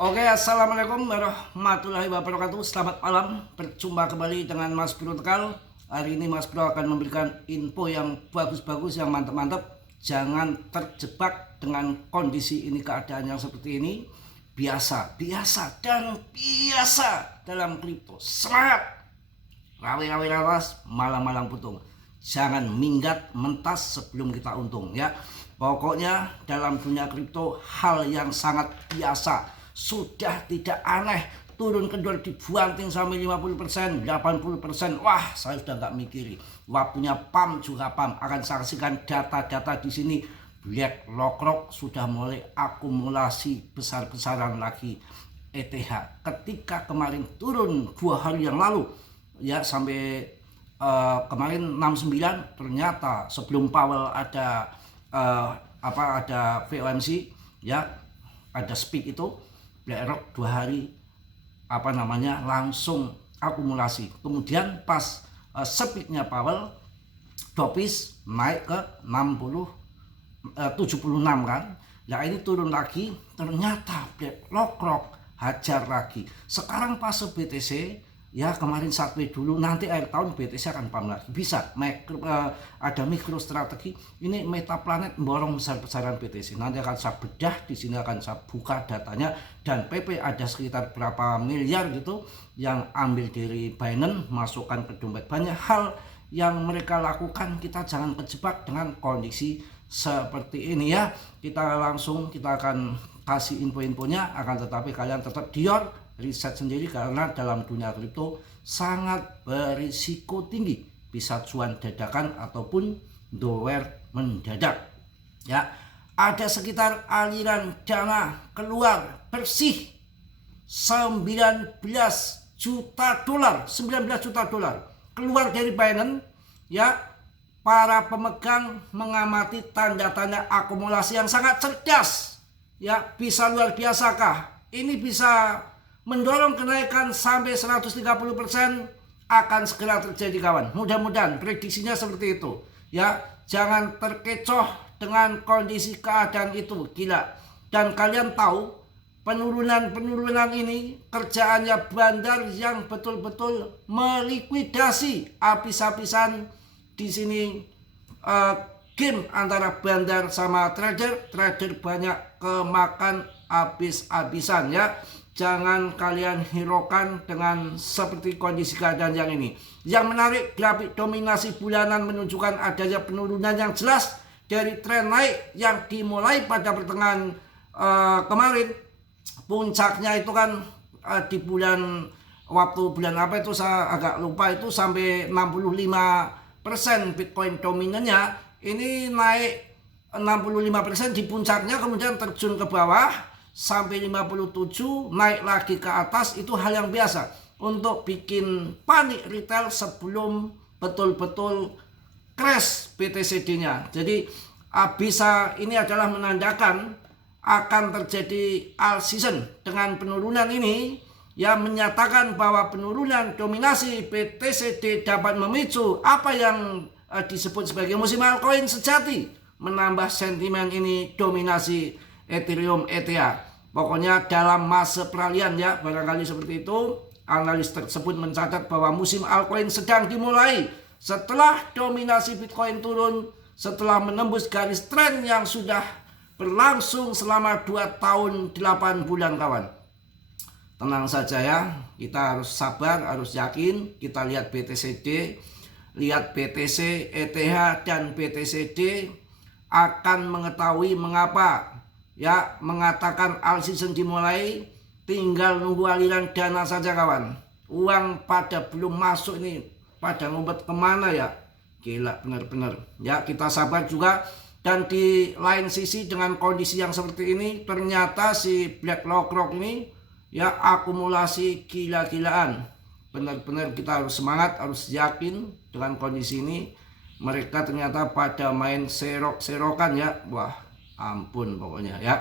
Oke, assalamualaikum warahmatullahi wabarakatuh. Selamat malam, berjumpa kembali dengan Mas Bro Tegal. Hari ini Mas Bro akan memberikan info yang bagus-bagus, yang mantap-mantap. Jangan terjebak dengan kondisi ini, keadaan yang seperti ini. Biasa dan biasa dalam kripto. Semangat, rawe-rawe laras, malang-malang putung. Jangan minggat mentas sebelum kita untung ya. Pokoknya dalam dunia kripto hal yang sangat biasa. Sudah tidak aneh, turun kedua dibanting sampai 50%, 80%. Wah, saya sudah nggak mikiri. Waktunya pump juga pump. Akan saksikan data-data di sini. BlackRock sudah mulai akumulasi besar-besaran lagi ETH. Ketika kemarin turun 2 hari yang lalu, ya sampai kemarin 69, ternyata sebelum Powell ada ada FOMC, ya ada speak itu. BlackRock 2 hari langsung akumulasi. Kemudian pas speaknya Powell, Dopis naik ke 76 kan. Nah ini turun lagi, ternyata BlackRock hajar lagi. Sekarang pas BTC, ya kemarin satwe dulu, nanti akhir tahun BTC akan pump lagi. Bisa ada mikro strategi. Ini Metaplanet borong besar-besaran BTC. Nanti akan saya bedah, di sini akan saya buka datanya. Dan PP ada sekitar berapa miliar gitu yang ambil dari Binance, masukkan ke dompet. Banyak hal yang mereka lakukan, kita jangan kejebak dengan kondisi seperti ini ya. Kita akan kasih info-infonya, akan tetapi kalian tetap dior riset sendiri, karena dalam dunia kripto sangat berisiko tinggi, bisa cuan dadakan ataupun dolar mendadak ya. Ada sekitar aliran dana keluar bersih 19 juta dolar keluar dari Binance ya. Para pemegang mengamati tanda-tanda akumulasi yang sangat cerdas ya. Bisa luar biasakah ini, bisa mendorong kenaikan sampai 130%, akan segera terjadi kawan. Mudah-mudahan prediksinya seperti itu ya. Jangan terkecoh dengan kondisi keadaan itu, gila. Dan kalian tahu penurunan ini kerjaannya bandar yang betul-betul melikuidasi habis-habisan. Di sini game antara bandar sama trader banyak kemakan habis-habisan ya. Jangan kalian hiraukan dengan seperti kondisi keadaan yang ini. Yang menarik, grafik dominasi bulanan menunjukkan adanya penurunan yang jelas dari tren naik yang dimulai pada pertengahan kemarin. Puncaknya itu kan di bulan apa itu, saya agak lupa, itu sampai 65% Bitcoin dominannya. Ini naik 65% di puncaknya, kemudian terjun ke bawah sampai 57, naik lagi ke atas. Itu hal yang biasa untuk bikin panik retail sebelum betul-betul crash BTCD-nya. Jadi bisa, ini adalah menandakan akan terjadi all season. Dengan penurunan ini yang menyatakan bahwa penurunan dominasi BTCD dapat memicu apa yang disebut sebagai musim altcoin sejati, menambah sentimen ini dominasi Ethereum, ETH. Pokoknya dalam masa peralihan ya, barangkali seperti itu. Analis tersebut mencatat bahwa musim altcoin sedang dimulai setelah dominasi Bitcoin turun, setelah menembus garis tren yang sudah berlangsung selama 2 tahun 8 bulan kawan. Tenang saja ya, kita harus sabar, harus yakin. Kita lihat BTCD, lihat BTC, ETH dan BTCD akan mengetahui mengapa ya mengatakan all season dimulai. Tinggal nunggu aliran dana saja kawan. Uang pada belum masuk ini, pada ngumpet kemana ya, gila benar-benar ya. Kita sabar juga. Dan di lain sisi, dengan kondisi yang seperti ini, ternyata si BlackRock ini ya akumulasi gila-gilaan. Benar-benar kita harus semangat, harus yakin dengan kondisi ini. Mereka ternyata pada main serok-serokan ya. Wah ampun pokoknya ya.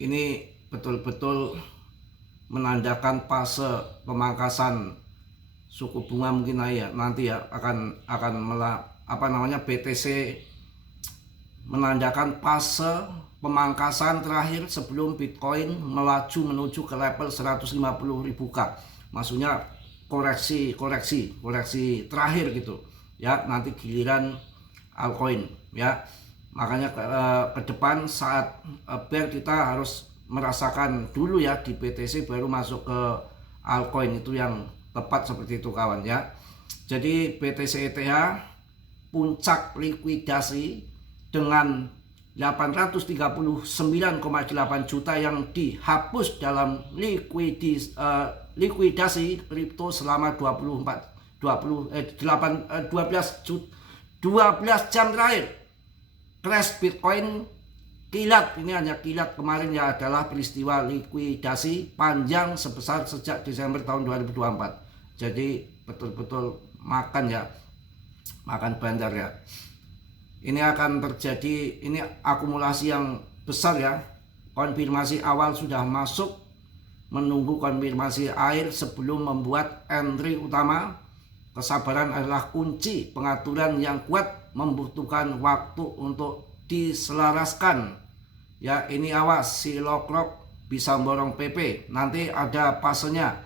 Ini betul-betul menandakan fase pemangkasan suku bunga mungkin nanti ya akan BTC menandakan fase pemangkasan terakhir sebelum Bitcoin melaju menuju ke level 150.000K. Maksudnya koreksi terakhir gitu ya, nanti giliran altcoin ya. Makanya ke depan saat bear kita harus merasakan dulu ya di BTC baru masuk ke altcoin, itu yang tepat seperti itu kawan ya. Jadi BTC ETH puncak likuidasi dengan 839,8 juta yang dihapus dalam likuidasi kripto selama 12 jam terakhir. Crash Bitcoin kilat, ini hanya kilat kemarin ya, adalah peristiwa likuidasi panjang sebesar sejak Desember tahun 2024. Jadi betul-betul makan ya, makan bandar ya. Ini akan terjadi, ini akumulasi yang besar ya. Konfirmasi awal sudah masuk, menunggu konfirmasi akhir sebelum membuat entry utama. Kesabaran adalah kunci, pengaturan yang kuat membutuhkan waktu untuk diselaraskan ya. Ini awas, si Lockrock bisa borong PP, nanti ada pasenya.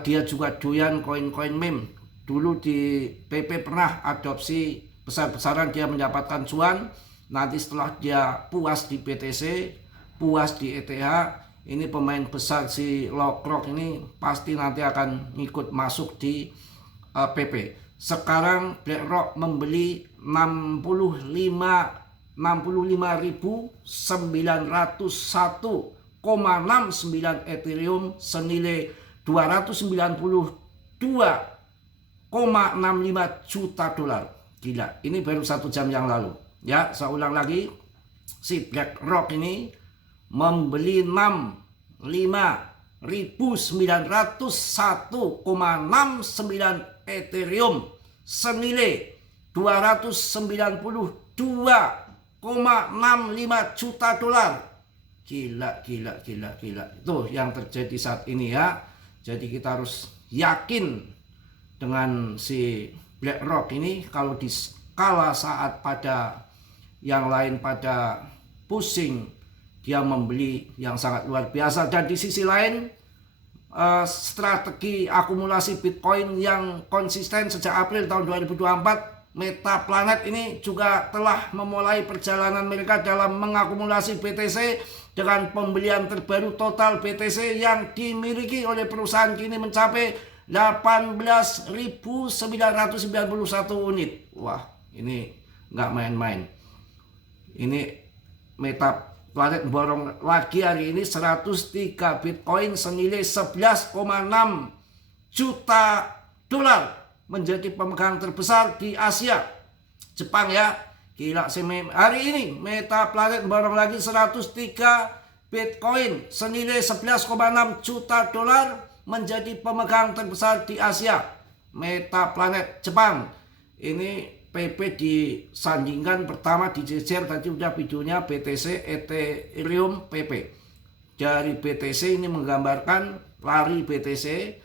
Dia juga doyan koin-koin meme. Dulu di PP pernah adopsi besar-besaran, dia mendapatkan cuan. Nanti setelah dia puas di BTC, puas di ETH, ini pemain besar si Lockrock ini pasti nanti akan ngikut masuk di PP. Sekarang BlackRock membeli 65.901,69 Ethereum senilai 292,65 juta dolar. Gila, ini baru 1 jam yang lalu ya. Saya ulang lagi, si BlackRock ini membeli 65.901,69 Ethereum senilai 292,65 juta dolar. Gila. Itu yang terjadi saat ini ya. Jadi kita harus yakin dengan si BlackRock ini. Kalau di skala saat pada yang lain pada pusing, dia membeli yang sangat luar biasa. Dan di sisi lain, strategi akumulasi Bitcoin yang konsisten sejak April tahun 2024, Metaplanet ini juga telah memulai perjalanan mereka dalam mengakumulasi BTC dengan pembelian terbaru. Total BTC yang dimiliki oleh perusahaan kini mencapai 18.991 unit. Wah, ini nggak main-main. Ini Metaplanet borong lagi hari ini 103 Bitcoin senilai 11,6 juta dolar, menjadi pemegang terbesar di Asia. Jepang ya, gila. Hari ini Metaplanet borong lagi 103 Bitcoin senilai 11,6 juta dolar, menjadi pemegang terbesar di Asia. Metaplanet Jepang ini PP disandingkan pertama dijejer, tadi udah videonya BTC Ethereum PP. Dari BTC ini menggambarkan lari BTC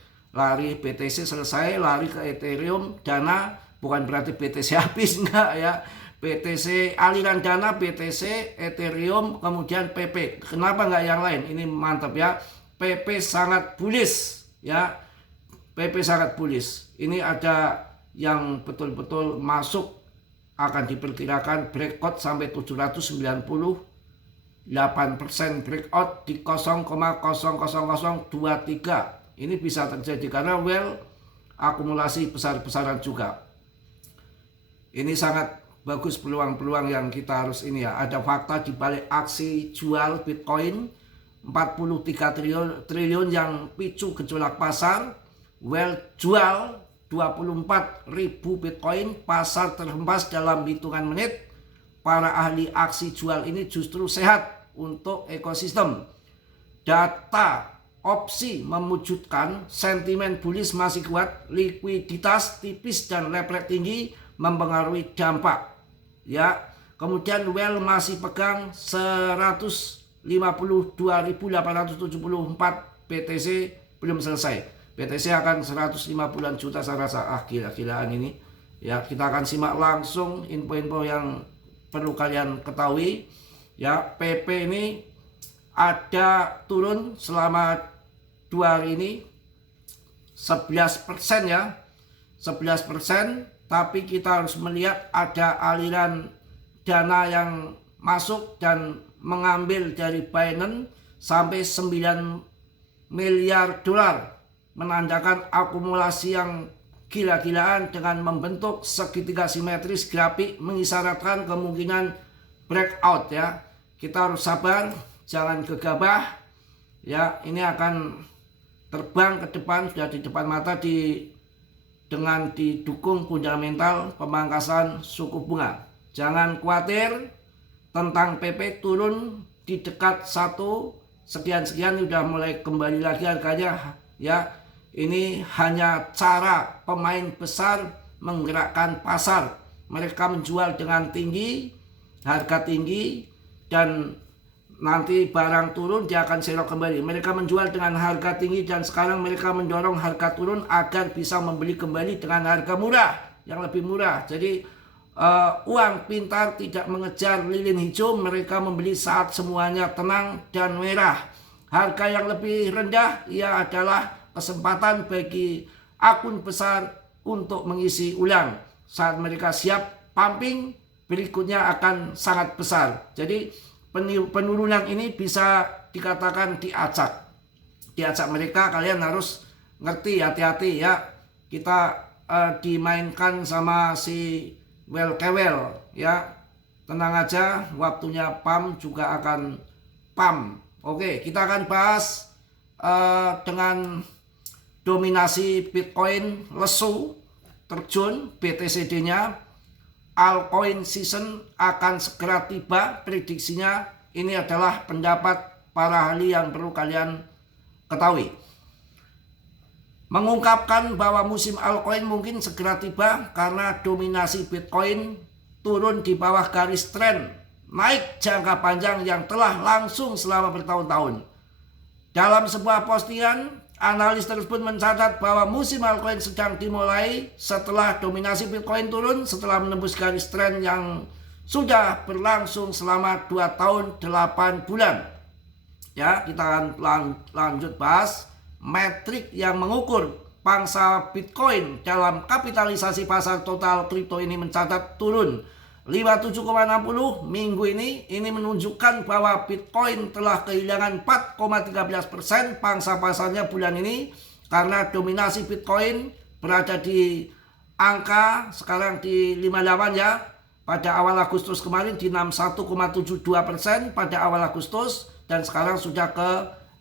selesai, lari ke Ethereum dana, bukan berarti BTC habis, enggak ya. BTC aliran dana, BTC Ethereum, kemudian PP. Kenapa enggak yang lain? Ini mantap ya. PP sangat bullish ya. PP sangat bullish. Ini ada yang betul-betul masuk, akan diperkirakan breakout sampai 798% breakout di 0,00023. Ini bisa terjadi karena akumulasi besar-besaran juga. Ini sangat bagus peluang-peluang yang kita harus ini ya. Ada fakta di balik aksi jual Bitcoin 43 triliun yang picu gejolak pasar. Jual 24.000 Bitcoin, pasar terhempas dalam hitungan menit. Para ahli aksi jual ini justru sehat untuk ekosistem. Data opsi memujudkan sentimen bullish masih kuat, likuiditas tipis dan leverage tinggi mempengaruhi dampak. Ya, kemudian masih pegang 152.874 BTC belum selesai. BTC akan 150-an juta saya rasa. Gila-gilaan ini ya. Kita akan simak langsung info-info yang perlu kalian ketahui ya, PP ini ada turun selama 2 hari ini 11% ya, 11%. Tapi kita harus melihat ada aliran dana yang masuk dan mengambil dari Binance sampai 9 miliar dolar, menandakan akumulasi yang gila-gilaan dengan membentuk segitiga simetris grafik, mengisyaratkan kemungkinan breakout ya. Kita harus sabar, jangan gegabah ya. Ini akan terbang ke depan, sudah di depan mata dengan didukung fundamental pemangkasan suku bunga. Jangan khawatir tentang PP turun di dekat 1 sekian-sekian sudah mulai kembali lagi harganya ya. Ini hanya cara pemain besar menggerakkan pasar. Mereka menjual dengan tinggi, harga tinggi, dan nanti barang turun dia akan serok kembali. Mereka menjual dengan harga tinggi dan sekarang mereka mendorong harga turun agar bisa membeli kembali dengan harga murah, yang lebih murah. Jadi uang pintar tidak mengejar lilin hijau, mereka membeli saat semuanya tenang dan merah. Harga yang lebih rendah ia adalah kesempatan bagi akun besar untuk mengisi ulang. Saat mereka siap pumping, berikutnya akan sangat besar. Jadi penurunan ini bisa dikatakan diacak mereka. Kalian harus ngerti, hati-hati ya. Kita dimainkan sama si well ya. Tenang aja, waktunya pump juga akan pump. Oke, kita akan bahas dengan dominasi Bitcoin lesu terjun BTCD-nya. Altcoin season akan segera tiba, prediksinya. Ini adalah pendapat para ahli yang perlu kalian ketahui. Mengungkapkan bahwa musim altcoin mungkin segera tiba karena dominasi Bitcoin turun di bawah garis tren naik jangka panjang yang telah langsung selama bertahun-tahun. Dalam sebuah postingan, analis tersebut mencatat bahwa musim altcoin sedang dimulai setelah dominasi Bitcoin turun setelah menembus garis tren yang sudah berlangsung selama 2 tahun 8 bulan. Ya, kita akan lanjut bahas metrik yang mengukur pangsa Bitcoin dalam kapitalisasi pasar total kripto ini mencatat turun 57,60 minggu ini. Ini menunjukkan bahwa Bitcoin telah kehilangan 4,13% pangsa pasarnya bulan ini karena dominasi Bitcoin berada di angka sekarang di 58 ya. Pada awal Agustus kemarin di 61,72% pada awal Agustus, dan sekarang sudah ke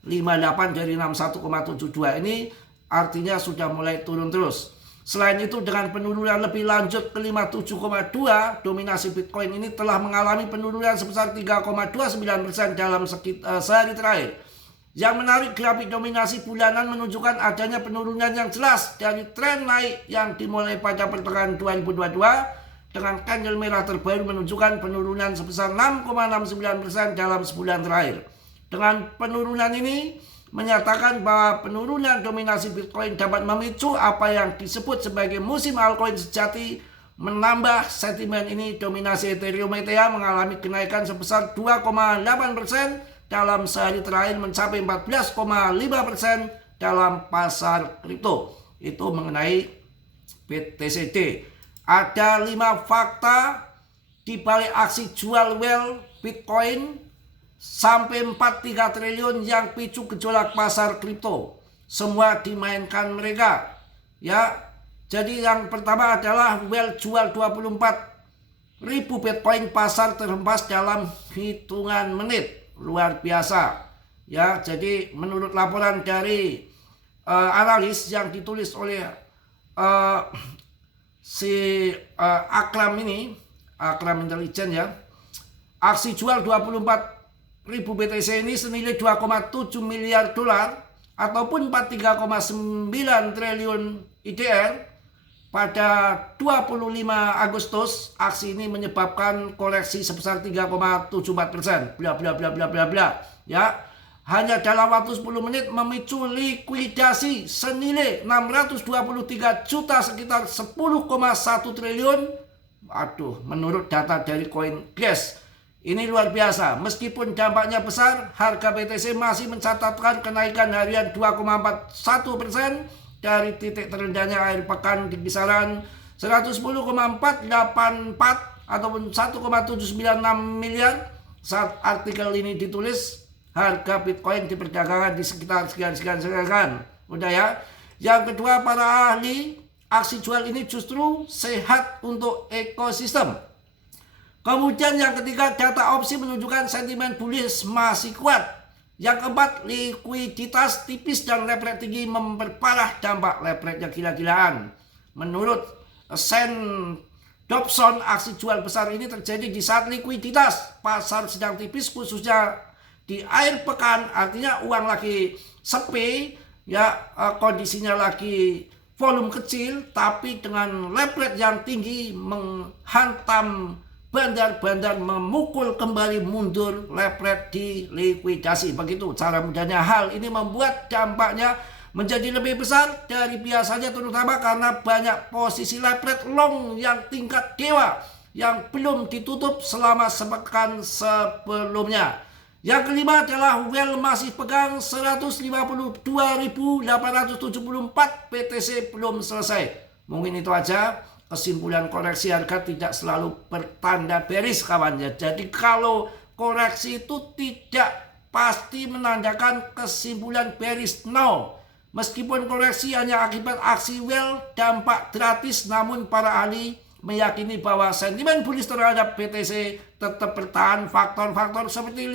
58 dari 61,72. Ini artinya sudah mulai turun terus. Selain itu, dengan penurunan lebih lanjut ke 57,2, dominasi Bitcoin ini telah mengalami penurunan sebesar 3,29% dalam sehari terakhir. Yang menarik, grafik dominasi bulanan menunjukkan adanya penurunan yang jelas dari tren naik yang dimulai pada pertengahan 2022, dengan candle merah terbaru menunjukkan penurunan sebesar 6,69% dalam sebulan terakhir. Dengan penurunan ini menyatakan bahwa penurunan dominasi Bitcoin dapat memicu apa yang disebut sebagai musim altcoin sejati. Menambah sentimen ini, dominasi Ethereum ETH mengalami kenaikan sebesar 2,8% dalam sehari terakhir, mencapai 14,5% dalam pasar kripto. Itu mengenai BTCD. Ada 5 fakta di balik aksi jual well Bitcoin sampai 43 triliun yang picu gejolak pasar kripto. Semua dimainkan mereka. Ya. Jadi yang pertama adalah well jual 24.000 Bitcoin, pasar terhempas dalam hitungan menit. Luar biasa. Ya, jadi menurut laporan dari analis yang ditulis oleh si Akram ini, Akram Intelligence ya, aksi jual 24.000 BTC ini senilai 2,7 miliar dolar ataupun 43,9 triliun IDR pada 25 Agustus. Aksi ini menyebabkan koreksi sebesar 3,74%. Bla bla bla bla bla bla. Ya, hanya dalam waktu 10 menit memicu likuidasi senilai 623 juta, sekitar 10,1 triliun Aduh, menurut data dari Coinbase, ini luar biasa. Meskipun dampaknya besar, harga BTC masih mencatatkan kenaikan harian 2,41% dari titik terendahnya akhir pekan di kisaran 110,484 ataupun 1,796 miliar. Saat artikel ini ditulis, harga Bitcoin diperdagangkan di sekitar sekian. Udah ya. Yang kedua, para ahli, aksi jual ini justru sehat untuk ekosistem. Kemudian yang ketiga, data opsi menunjukkan sentimen bullish masih kuat. Yang keempat, likuiditas tipis dan leverage tinggi memperparah dampak leverage-nya gila-gilaan. Menurut Sen Dobson, aksi jual besar ini terjadi di saat likuiditas pasar sedang tipis, khususnya di akhir pekan. Artinya uang lagi sepi, ya, kondisinya lagi volume kecil, tapi dengan leverage yang tinggi menghantam bandar-bandar, memukul kembali mundur leverage di likuidasi. Begitu cara mudahnya. Hal ini membuat dampaknya menjadi lebih besar dari biasanya, terutama karena banyak posisi leverage long yang tingkat dewa yang belum ditutup selama sepekan sebelumnya. Yang kelima adalah Well masih pegang 152.874 BTC belum selesai. Mungkin itu aja. Kesimpulan koreksi harga tidak selalu bertanda bearish, kawan ya. Jadi kalau koreksi itu tidak pasti menandakan kesimpulan bearish, no. Meskipun koreksi hanya akibat aksi Well dampak gratis, namun para ahli meyakini bahwa sentimen bullish terhadap BTC tetap bertahan. Faktor-faktor seperti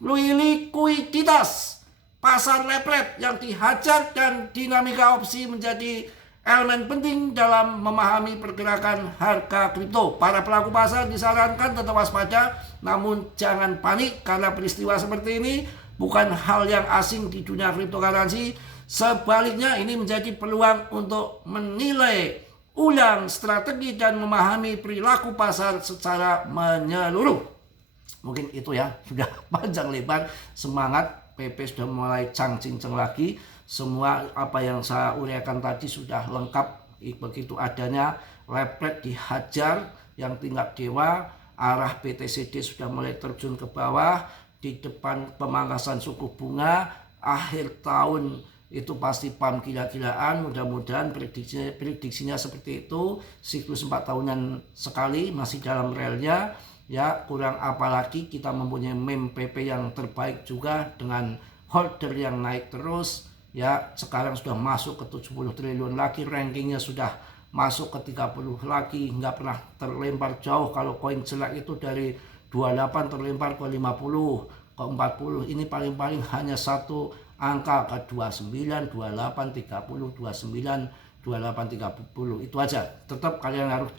likuiditas pasar leverage yang dihajar dan dinamika opsi menjadi elemen penting dalam memahami pergerakan harga kripto. Para pelaku pasar disarankan tetap waspada, namun jangan panik karena peristiwa seperti ini bukan hal yang asing di dunia cryptocurrency. Sebaliknya, ini menjadi peluang untuk menilai ulang strategi dan memahami perilaku pasar secara menyeluruh. Mungkin itu ya, sudah panjang lebar. Semangat, PP sudah mulai cang-cincang lagi. Semua apa yang saya uraikan tadi sudah lengkap. Begitu adanya leverage dihajar yang tingkat dewa, arah BTCD sudah mulai terjun ke bawah, di depan pemangkasan suku bunga, akhir tahun itu pasti pam gila-gilaan. Mudah-mudahan prediksinya seperti itu. Siklus 4 tahunan sekali, masih dalam relnya ya. Kurang apalagi kita mempunyai meme PP yang terbaik juga dengan holder yang naik terus ya. Sekarang sudah masuk ke 70 triliun lagi, rankingnya sudah masuk ke 30 lagi, nggak pernah terlempar jauh. Kalau koin jelek itu dari 28 terlempar ke 50, ke 40. Ini paling-paling hanya satu angka, ke 29, 28, 30, 29, 28, 30. Itu aja. Tetap kalian harus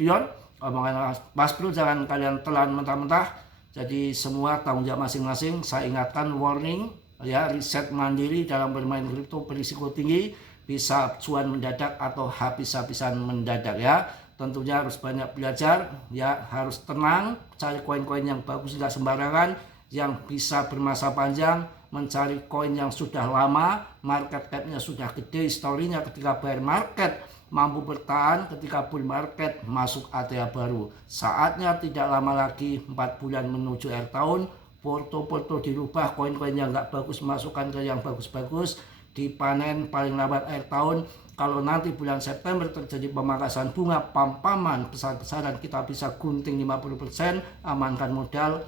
dion. Omongan Mas Bro jangan kalian telan mentah-mentah. Jadi semua tanggung jawab masing-masing. Saya ingatkan, warning ya, riset mandiri dalam bermain kripto berisiko tinggi, bisa cuan mendadak atau habis-habisan mendadak ya. Tentunya harus banyak belajar ya, harus tenang, cari koin-koin yang bagus, tidak sembarangan, yang bisa bermasa panjang. Mencari koin yang sudah lama, market cap-nya sudah gede, historinya ketika bear market mampu bertahan, ketika bull market masuk area baru. Saatnya tidak lama lagi, 4 bulan menuju akhir tahun, porto dirubah, koin-koin yang nggak bagus masukkan ke yang bagus-bagus, dipanen paling lambat akhir tahun. Kalau nanti bulan September terjadi pemangkasan bunga, pam-paman besar-besaran, kita bisa gunting 50%, amankan modal,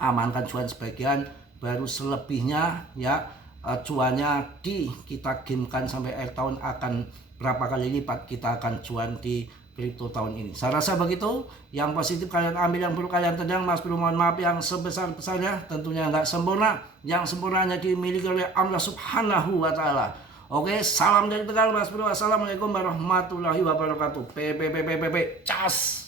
amankan cuan sebagian, baru selebihnya ya cuannya kita gamekan sampai akhir tahun akan berapa kali lipat kita akan cuan di kripto tahun ini. Saya rasa begitu. Yang positif kalian ambil, yang buruk kalian tendang. Mas Bro mohon maaf yang sebesar-besarnya, tentunya nggak sempurna. Yang sempurnanya dimiliki oleh Allah Subhanahu wa Ta'ala. Oke, salam dari Tegal Mas Bro. Assalamualaikum warahmatullahi wabarakatuh. Cas.